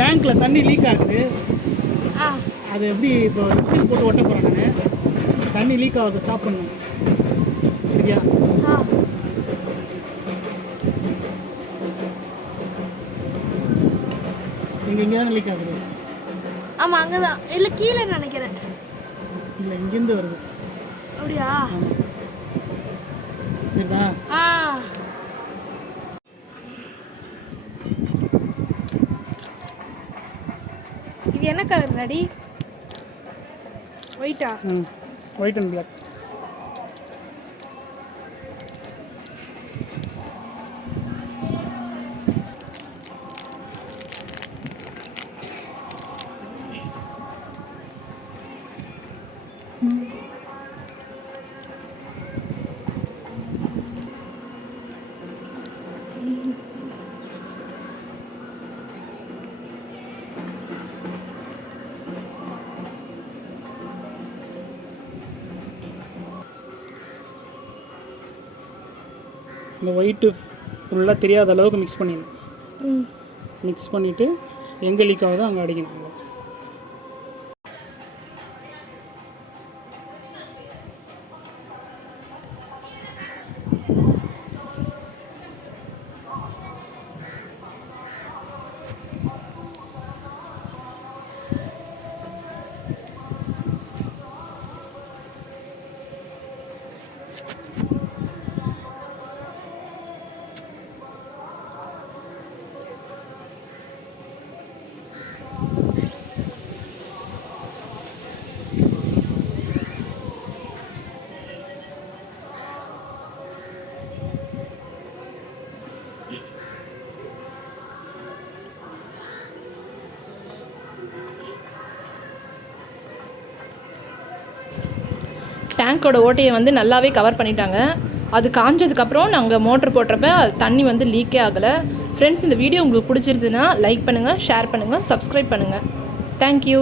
டேங்க்கில் தண்ணி லீக் ஆகுது. அது எப்படி இப்போ விசில் போட்டு ஒட்ட போகிறேன் நான். தண்ணி லீக் ஆகுது, ஸ்டாப் பண்ணணும். சரியா? இங்கே தான் லீக் ஆகுது. ஆமாம், அங்கே தான். இல்லை, கீழே நினைக்கிறேன். இல்லை, இங்கேருந்து வருது. அப்படியா? சரிதா? இது என்ன கலர் டாடி? ஒயிட்டா? White and black. இந்த ஒயிட்டு ஃபுல்லாக தெரியாத அளவுக்கு மிக்ஸ் பண்ணிடணும். மிக்ஸ் பண்ணிவிட்டு எங்கே லீக் ஆகுதோ அங்கே அடிக்கணும். டேங்க்கோட ஓட்டையை வந்து நல்லாவே கவர் பண்ணிட்டாங்க. அது காஞ்சதுக்கப்புறம் நாங்கள் மோட்ரு போடுறப்ப தண்ணி வந்து லீக்கே ஆகலை. ஃப்ரெண்ட்ஸ், இந்த வீடியோ உங்களுக்கு பிடிச்சிருந்துன்னா லைக் பண்ணுங்கள், ஷேர் பண்ணுங்கள், சப்ஸ்கிரைப் பண்ணுங்கள். தேங்க்யூ.